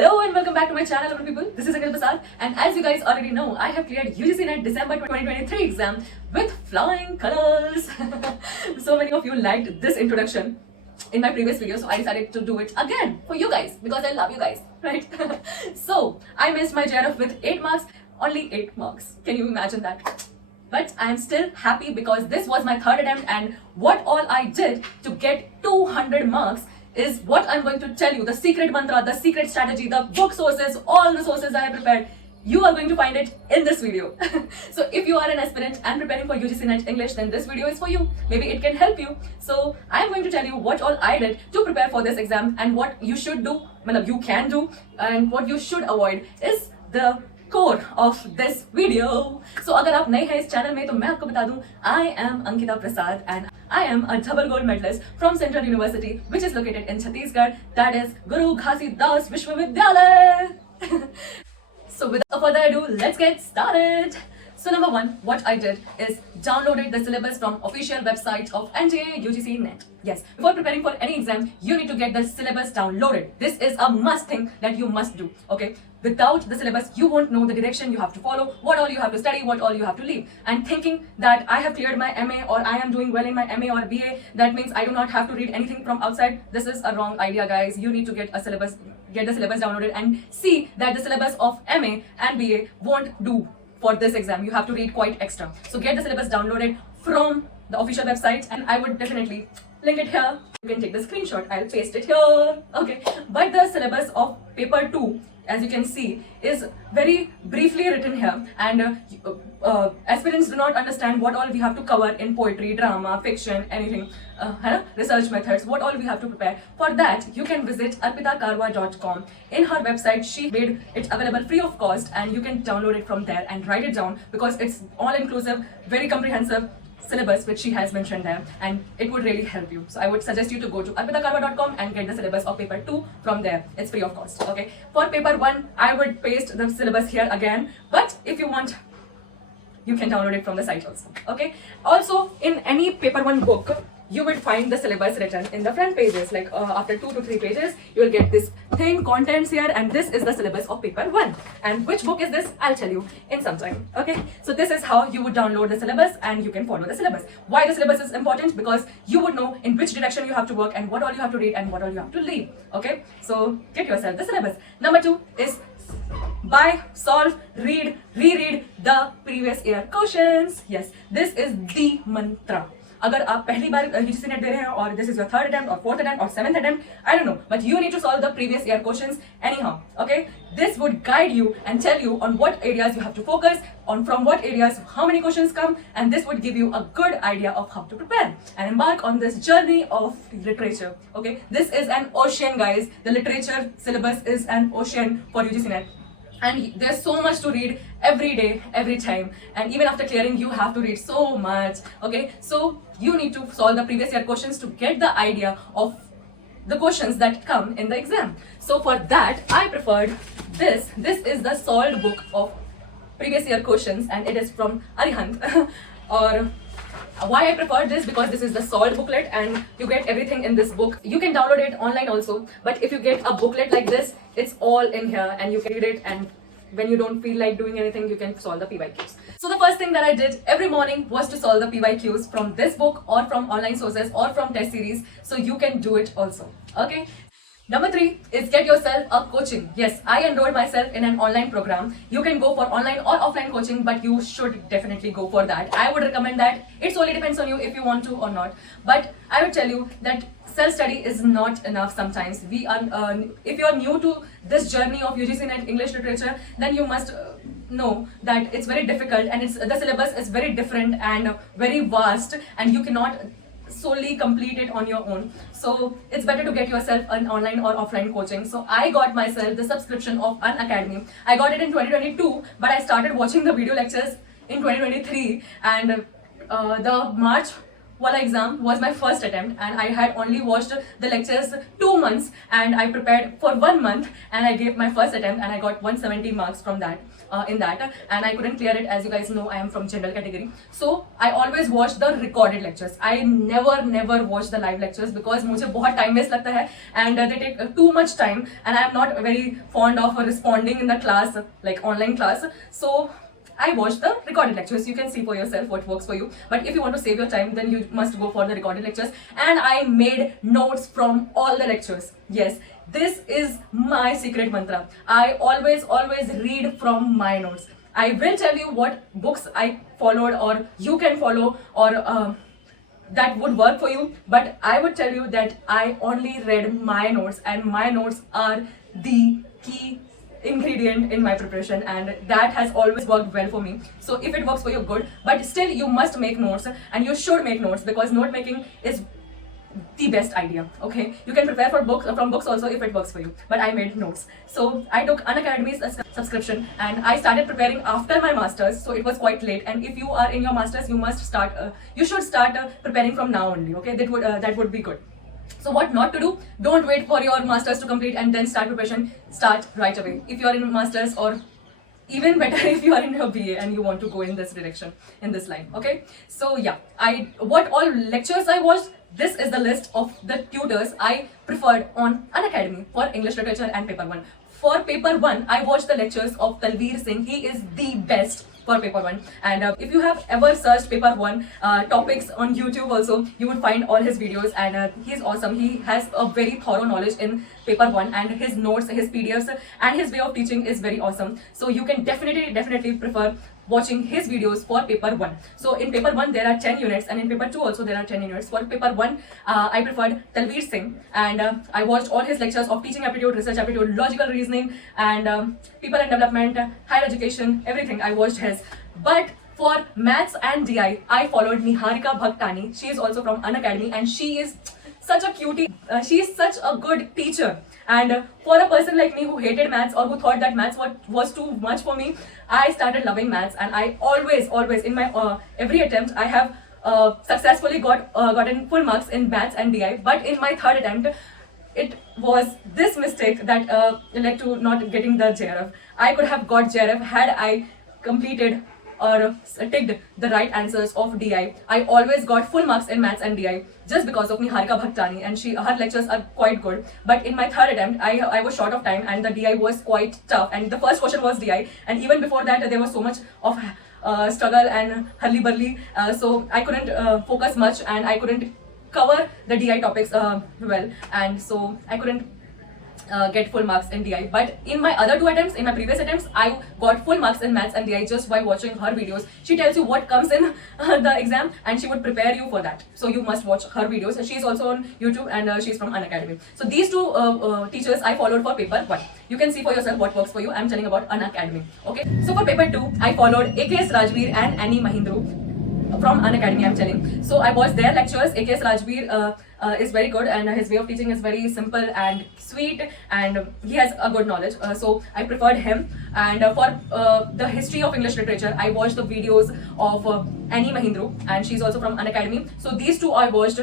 Hello and welcome back to my channel, lovely people. This is Akhil Prasad, and as you guys already know, I have cleared UGC NET December 2023 exam with flying colors. So many of you liked this introduction in my previous video, so I decided to do it again for you guys because I love you guys, right? So I missed my JRF with 8 marks, only 8 marks. Can you imagine that? But I am still happy because this was my third attempt, and what all I did to get 200 marks is what I'm going to tell you. The secret mantra, the secret strategy, the book sources, all the sources that I prepared, you are going to find it in this video. So if you are an aspirant and preparing for UGC NET English, then this video is for you. Maybe it can help you. So I am going to tell you what all I did to prepare for this exam and what you should do, you can do, and what you should avoid is the core of this video. So अगर आप नए हैं इस channel में तो मैं आपको बता दूं, I am Ankita Prasad and I am a double gold medalist from Central University, which is located in Chhattisgarh. That is Guru Ghasidas Vishwavidyalaya. So without further ado, let's get started. So number one, what I did is downloaded the syllabus from official website of NTA UGC NET. Yes, before preparing for any exam, you need to get the syllabus downloaded. This is a must thing that you must do, okay? Without the syllabus, you won't know the direction you have to follow, what all you have to study, what all you have to leave. And thinking that I have cleared my MA or I am doing well in my MA or BA, that means I do not have to read anything from outside. This is a wrong idea, guys. You need to get the syllabus downloaded and see that the syllabus of MA and BA won't do for this exam. You have to read quite extra. So get the syllabus downloaded from the official website, and I would definitely link it here. You can take the screenshot, I'll paste it here. Okay, but the syllabus of paper 2, as you can see, is very briefly written here, and aspirants do not understand what all we have to cover in poetry, drama, fiction, anything, research methods, what all we have to prepare. For that, you can visit arpitakarwa.com. In her website, she made it available free of cost, and you can download it from there and write it down because it's all inclusive, very comprehensive syllabus which she has mentioned there, and it would really help you. So I would suggest you to go to arpitakarwa.com and get the syllabus of paper 2 from there. It's free of cost. Okay, for paper 1 I would paste the syllabus here again, but if you want, you can download it from the site also. Okay, also in any paper 1 book, you will find the syllabus written in the front pages, like after 2 to 3 pages you will get this thing, contents here, and this is the syllabus of paper 1. And which book is this, I'll tell you in some time. Okay, so this is how you would download the syllabus and you can follow the syllabus. Why the syllabus is important? Because you would know in which direction you have to work and what all you have to read and what all you have to leave. Okay, so get yourself the syllabus. Number 2 is buy, solve, read, reread the previous year questions. Yes, this is the mantra. अगर आप पहली बार UGC NET दे रहे हैं और this is your third attempt or fourth attempt or seventh attempt, I don't know, but you need to solve the previous year questions anyhow. Okay, this would guide you and tell you on what areas you have to focus on, from what areas how many questions come, and this would give you a good idea of how to prepare and embark on this journey of literature. Okay, this is an ocean, guys. The literature syllabus is an ocean for UGC NET. And there's so much to read every day, every time, and even after clearing you have to read so much. Okay, so you need to solve the previous year questions to get the idea of the questions that come in the exam. So for that I preferred this is the solved book of previous year questions, and it is from Arihant. Or why I preferred this, because this is the solved booklet and you get everything in this book. You can download it online also, but if you get a booklet like this, it's all in here and you can read it, and when you don't feel like doing anything, you can solve the PYQs. So the first thing that I did every morning was to solve the PYQs from this book or from online sources or from test series, so you can do it also. Okay. Number 3 is get yourself a coaching. Yes, I enrolled myself in an online program. You can go for online or offline coaching, but you should definitely go for that. I would recommend that. It solely depends on you if you want to or not. But I would tell you that self-study is not enough sometimes. If you are new to this journey of UGC NET English literature, then you must know that it's very difficult, and the syllabus is very different and very vast, and you cannot solely complete it on your own. So it's better to get yourself an online or offline coaching. So I got myself the subscription of Unacademy. I got it in 2022, but I started watching the video lectures in 2023, and the March wala exam was my first attempt, and I had only watched the lectures 2 months, and I prepared for 1 month, and I gave my first attempt, and I got 170 marks from that. In that, and I couldn't clear it. As you guys know, I am from general category, so I always watch the recorded lectures. I never watch the live lectures because मुझे बहुत time waste लगता है, and they take too much time, and I am not very fond of responding in the class, like online class. So I watch the recorded lectures. You can see for yourself what works for you. But if you want to save your time, then you must go for the recorded lectures. And I made notes from all the lectures. Yes, this is my secret mantra. I always read from my notes. I will tell you what books I followed, or you can follow, or that would work for you. But I would tell you that I only read my notes, and my notes are the key ingredient in my preparation, and that has always worked well for me. So if it works for you, good. But still, you must make notes, and you should make notes, because note making is the best idea. Okay, you can prepare for books from books also if it works for you, but I made notes. So I took Unacademy's subscription, and I started preparing after my masters, so it was quite late. And if you are in your masters, you must start you should start preparing from now only. Okay, that would be good. So what not to do? Don't wait for your masters to complete and then start preparation. Start right away if you are in masters, or even better if you are in your BA and you want to go in this direction, in this line. Okay, so yeah, what all lectures I watched. This is the list of the tutors I preferred on Unacademy for English literature and paper 1. For paper 1, I watched the lectures of Talveer Singh. He is the best for paper 1. And if you have ever searched paper 1 topics on YouTube also, you would find all his videos, and he's awesome. He has a very thorough knowledge in paper 1, and his notes, his PDFs, and his way of teaching is very awesome. So you can definitely prefer watching his videos for paper 1. So in paper 1 there are 10 units, and in paper 2 also there are 10 units. For paper 1, I preferred Talveer Singh, and I watched all his lectures of teaching aptitude, research aptitude, logical reasoning, and people and development, higher education, everything I watched his. But for maths and DI, I followed Niharika Bhaktani. She is also from Unacademy, and she is such a cutie. She is such a good teacher. And for a person like me who hated maths, or who thought that maths was too much for me, I started loving maths, and I always in my every attempt I have successfully gotten full marks in maths and DI. But in my third attempt, it was this mistake that led to not getting the JRF. I could have got JRF had I completed or ticked the right answers of DI. I always got full marks in maths and DI just because of Niharika Bhaktani, and her lectures are quite good. But in my third attempt, I was short of time, and the DI was quite tough. And the first question was DI, and even before that, there was so much of struggle and hurly burly. So I couldn't focus much, and I couldn't cover the DI topics well, and so I couldn't get full marks in DI. But in my other two attempts, in my previous attempts, I got full marks in maths and DI just by watching her videos. She tells you what comes in the exam, and she would prepare you for that. So you must watch her videos. She is also on YouTube, and she's from Unacademy. So these two teachers I followed for paper 1. You can see for yourself what works for you. I'm telling about Unacademy. Okay. So for paper 2, I followed AKS Rajveer and Annie Mahindru from Unacademy, I'm telling. So I watched their lectures. AKS Rajveer is very good, and his way of teaching is very simple and sweet, and he has a good knowledge. So I preferred him. And for the history of English literature, I watched the videos of Annie Mahindru, and she's also from Unacademy. So these two I watched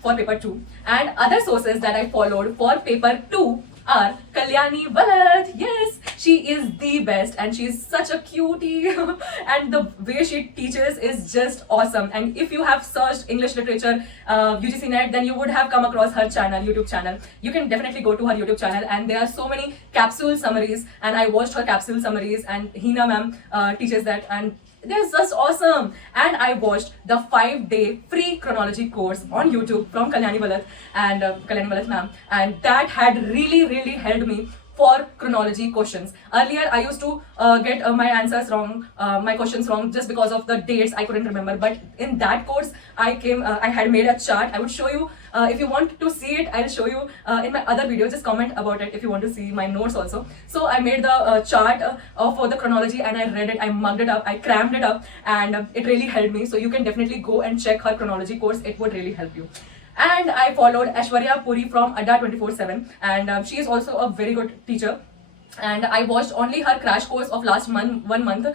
for paper 2. And other sources that I followed for paper 2 are Kalyani Valath. Yes, she is the best, and she is such a cutie and the way she teaches is just awesome. And if you have searched English literature UGC net, then you would have come across her channel, YouTube channel. You can definitely go to her YouTube channel, and there are so many capsule summaries, and I watched her capsule summaries, and Hina ma'am teaches that, and they're just awesome. And I watched the 5-day free chronology course on YouTube from Kalyani Valath and Kalyani Valath ma'am, and that had really helped me for chronology questions. Earlier, I used to get my answers wrong, my questions wrong, just because of the dates I couldn't remember. But in that course, I had made a chart. I would show you, if you want to see it, I'll show you in my other video. Just comment about it if you want to see my notes also. So I made the chart for the chronology, and I read it, I mugged it up, I crammed it up, and it really helped me. So you can definitely go and check her chronology course. It would really help you. And I followed Aishwarya Puri from Adda 24/7, and she is also a very good teacher. and I watched only her crash course of last month, 1 month,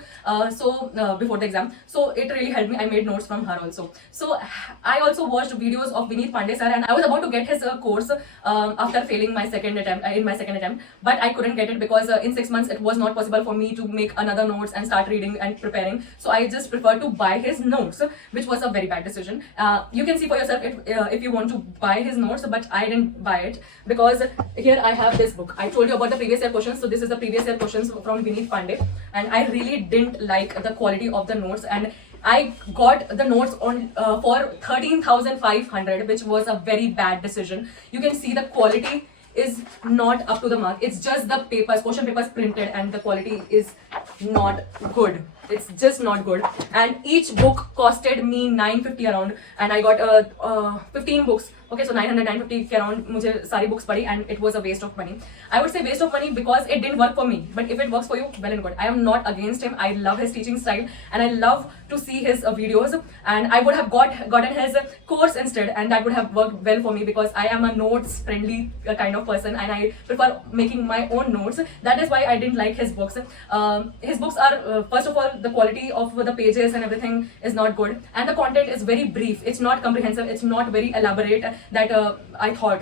before the exam. So it really helped me. I made notes from her also. So I also watched videos of Vineet Pandey sir, and I was about to get his course after failing my second attempt in my second attempt, but I couldn't get it because in 6 months it was not possible for me to make another notes and start reading and preparing. So I just preferred to buy his notes, which was a very bad decision. You can see for yourself if you want to buy his notes, but I didn't buy it because here I have this book. I told you about the previous year questions. So this is the previous year questions from Vineet Pandey, and I really didn't like the quality of the notes, and I got the notes on for 13,500, which was a very bad decision. You can see the quality is not up to the mark. It's just the papers, question papers printed, and the quality is not good. It's just not good. And each book costed me 950 around, and I got 15 books. Okay, so 900, 950 के around मुझे सारी books पढ़ी, and it was a waste of money. I would say waste of money because it didn't work for me. But if it works for you, well and good. I am not against him. I love his teaching style, and I love to see his videos. And I would have gotten his course instead, and that would have worked well for me because I am a notes friendly kind of person, and I prefer making my own notes. That is why I didn't like his books. His books are first of all, the quality of the pages and everything is not good, and the content is very brief. It's not comprehensive. It's not very elaborate that I thought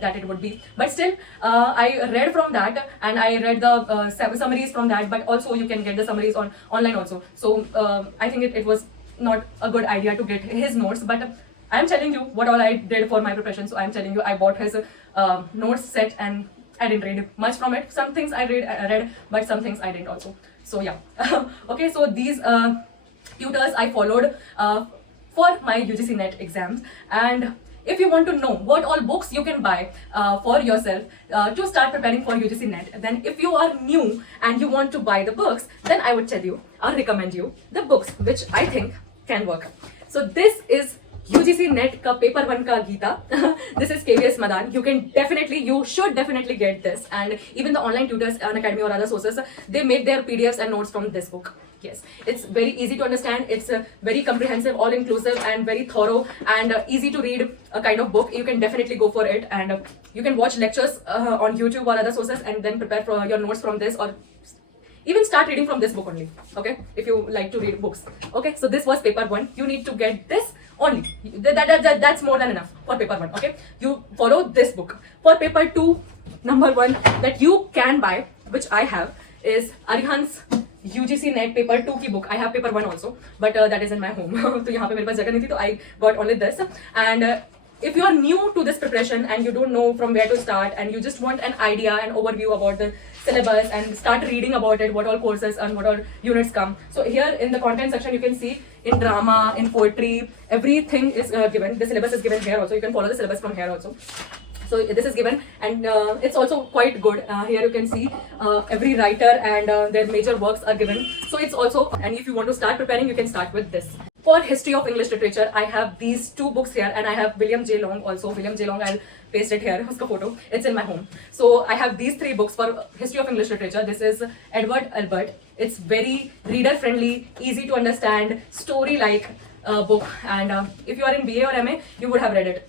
that it would be. But still, I read from that, and I read the summaries from that. But also, you can get the summaries online also. So I think it was not a good idea to get his notes. But I'm telling you what all I did for my preparation. So I'm telling you, I bought his notes set, and I didn't read much from it. Some things I read, but some things I didn't also. So yeah. Okay, so these tutors I followed for my UGC NET exams. And if you want to know what all books you can buy for yourself to start preparing for UGC NET, then if you are new and you want to buy the books, then I would tell you or recommend you the books which I think can work. So this is UGC NET का paper 1 का Geeta. This is KVS Madan. You should definitely get this. And even the online tutors, Unacademy or other sources, they make their PDFs and notes from this book. Yes, it's very easy to understand. It's very comprehensive, all-inclusive, and very thorough, and easy to read a kind of book. You can definitely go for it, and you can watch lectures on YouTube or other sources, and then prepare for your notes from this, or even start reading from this book only. Okay, if you like to read books. Okay, so this was paper 1. You need to get this only. That's more than enough for paper 1. Okay, you follow this book. For paper 2, number 1 that you can buy, which I have, is Arihan's UGC NET paper 2 की book. I have paper 1 also, but that is in my home. तो यहाँ पे मेरे पास जगह नहीं थी, तो I got only this. And if you are new to this preparation and you don't know from where to start, and you just want an idea and overview about the syllabus and start reading about it, what all courses and what all units come. So here in the content section, you can see in drama, in poetry, everything is given. The syllabus is given here also. You can follow the syllabus from here also. So this is given, and it's also quite good. Here you can see every writer and their major works are given. So it's also, and if you want to start preparing, you can start with this. For history of English literature, I have these 2 books here, and I have William J. Long also. William J. Long, I'll paste it here. Uska photo. It's in my home. So I have these 3 books for history of English literature. This is Edward Albert. It's very reader friendly, easy to understand, story like book. And if you are in BA or MA, you would have read it.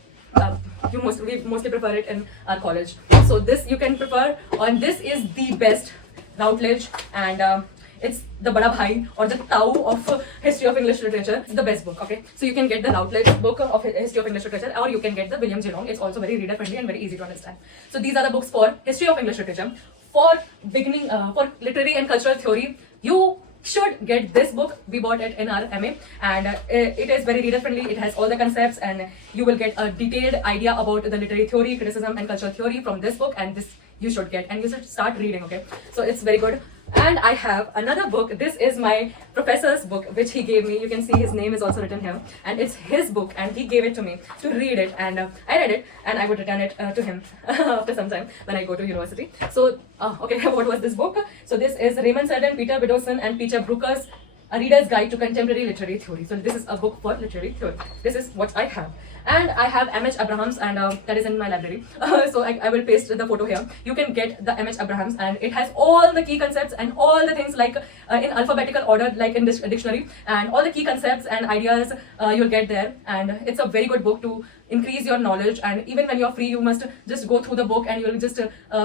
We mostly prefer it in our college. So this you can prefer, and this is the best, Routledge, and it's the Bada Bhai or the Tao of history of English literature. It's the best book. Okay, so you can get the Routledge book of history of English literature, or you can get the William J. Long. It's also very reader friendly and very easy to understand. So these are the books for history of English literature. For beginning, for literary and cultural theory, you should get this book. We bought it in our MA, and it is very reader friendly. It has all the concepts, and you will get a detailed idea about the literary theory, criticism, and cultural theory from this book. And this you should get, and you should start reading. Okay, so it's very good. And I have another book. This is my professor's book, which he gave me. You can see his name is also written here, and it's his book, and he gave it to me to read it, and I read it, and I would return it to him after some time when I go to university. So okay, what was this book? So this is Raymond Selden, Peter Widdowson, and Peter Brooker's A Reader's Guide to Contemporary Literary Theory. So this is a book for literary theory. This is what I have. And I have M.H. Abrahams, and that is in my library. So I will paste the photo here. You can get the M.H. Abrahams, and it has all the key concepts and all the things like in alphabetical order, like in this dictionary, and all the key concepts and ideas you'll get there. And it's a very good book to increase your knowledge, and even when you're free you must just go through the book and you'll just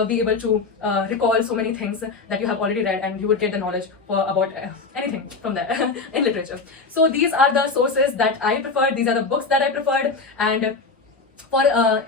be able to recall so many things that you have already read, and you would get the knowledge for about anything from there in literature. So these are the sources that I preferred, these are the books that I preferred. And for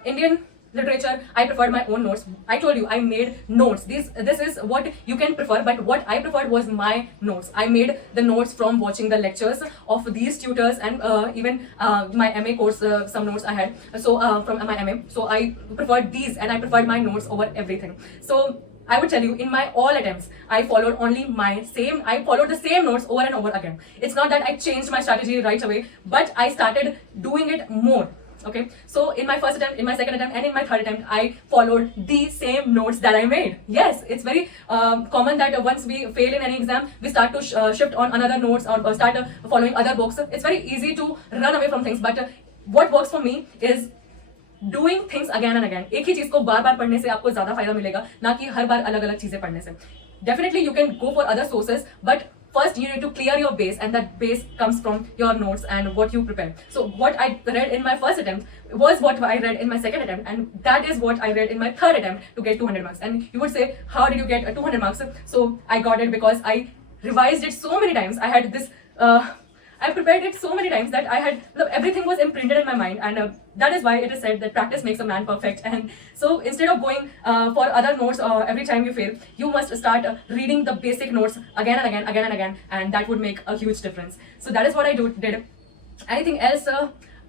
Indian literature, I preferred my own notes. I told you I made notes. This is what you can prefer, but what I preferred was my notes. I made the notes from watching the lectures of these tutors, and even my MA course, some notes I had. So from my MA, so I preferred these, and I preferred my notes over everything. So I would tell you, in my all attempts, I followed I followed the same notes over and over again. It's not that I changed my strategy right away, but I started doing it more. Okay, so in my first attempt, in my second attempt, and in my third attempt, I followed the same notes that I made. Yes, it's very common that once we fail in any exam, we start to shift on another notes, or start following other books. It's very easy to run away from things, but what works for me is doing things again and again. एक ही चीज को बार बार पढ़ने से आपको ज्यादा फायदा मिलेगा, ना कि हर बार अलग अलग चीजें पढ़ने से. Definitely you can go for other sources, but first you need to clear your base, and that base comes from your notes and what you prepare. So what I read in my first attempt was what I read in my second attempt, and that is what I read in my third attempt to get 200 marks. And you would say, how did you get 200 marks? So I got it because I revised it so many times. I had this I prepared it so many times that I had, everything was imprinted in my mind, and that is why it is said that practice makes a man perfect. And so instead of going for other notes every time you fail, you must start reading the basic notes again and again, again and again, and that would make a huge difference. So that is what I did. Anything else?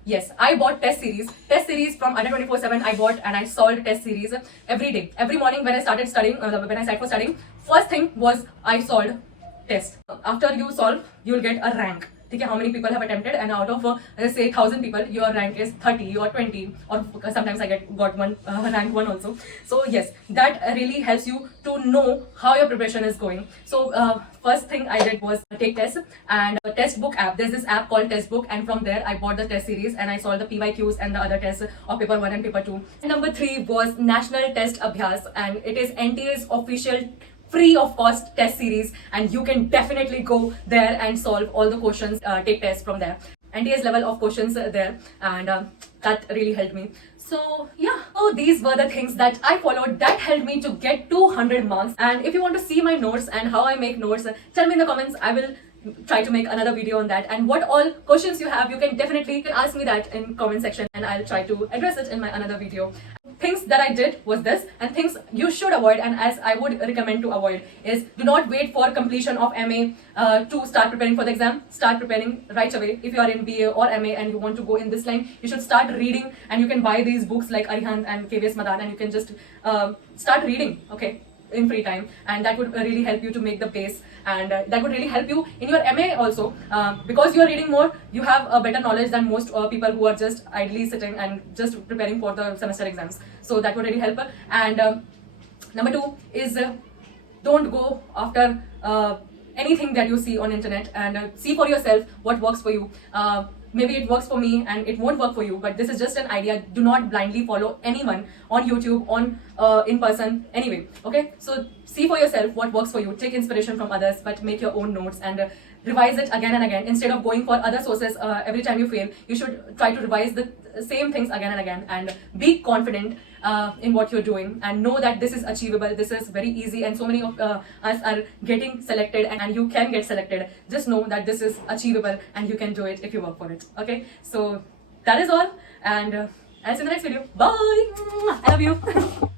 Yes, I bought test series from Under 24/7. I bought and I solved test series every day. Every morning when I started studying, when I sat for studying, first thing was I solved test. After you solve, you will get a rank. ठीक है, how many people have attempted, and out of let's say 1,000 people, your rank is 30 or 20, or sometimes I got one rank 1 also. So yes, that really helps you to know how your preparation is going. So first thing I did was take tests, and a test book app. There's this app called Testbook, and from there I bought the test series and I solved the PYQs and the other tests of paper 1 and paper 2. And number 3 was National Test Abhyas, and it is NTA's official free of cost test series, and you can definitely go there and solve all the questions, take tests from there. NTA's level of questions there, and that really helped me. So yeah, so these were the things that I followed that helped me to get 200 marks. And if you want to see my notes and how I make notes, tell me in the comments. I will try to make another video on that, and what all questions you have, you can definitely ask me that in comment section, and I'll try to address it in my another video. Things that I did was this, and things you should avoid, and as I would recommend to avoid, is do not wait for completion of MA to start preparing for the exam. Start preparing right away. If you are in BA or MA and you want to go in this line, you should start reading, and you can buy these books like Arihant and KVS Madan, and you can just start reading, okay, in free time, and that would really help you to make the base, and that would really help you in your MA also, because you are reading more, you have a better knowledge than most people who are just idly sitting and just preparing for the semester exams. So that would really help. And number 2 is don't go after anything that you see on internet, and see for yourself what works for you. Maybe it works for me and it won't work for you, but this is just an idea. Do not blindly follow anyone on YouTube, on in person, anyway. Okay, so see for yourself what works for you. Take inspiration from others, but make your own notes and revise it again and again. Instead of going for other sources every time you fail, you should try to revise the same things again and again, and be confident in what you're doing, and know that this is achievable, this is very easy, and so many of us are getting selected, and you can get selected. Just know that this is achievable and you can do it if you work for it. Okay, so that is all, and I'll see you in the next video. Bye. I love you.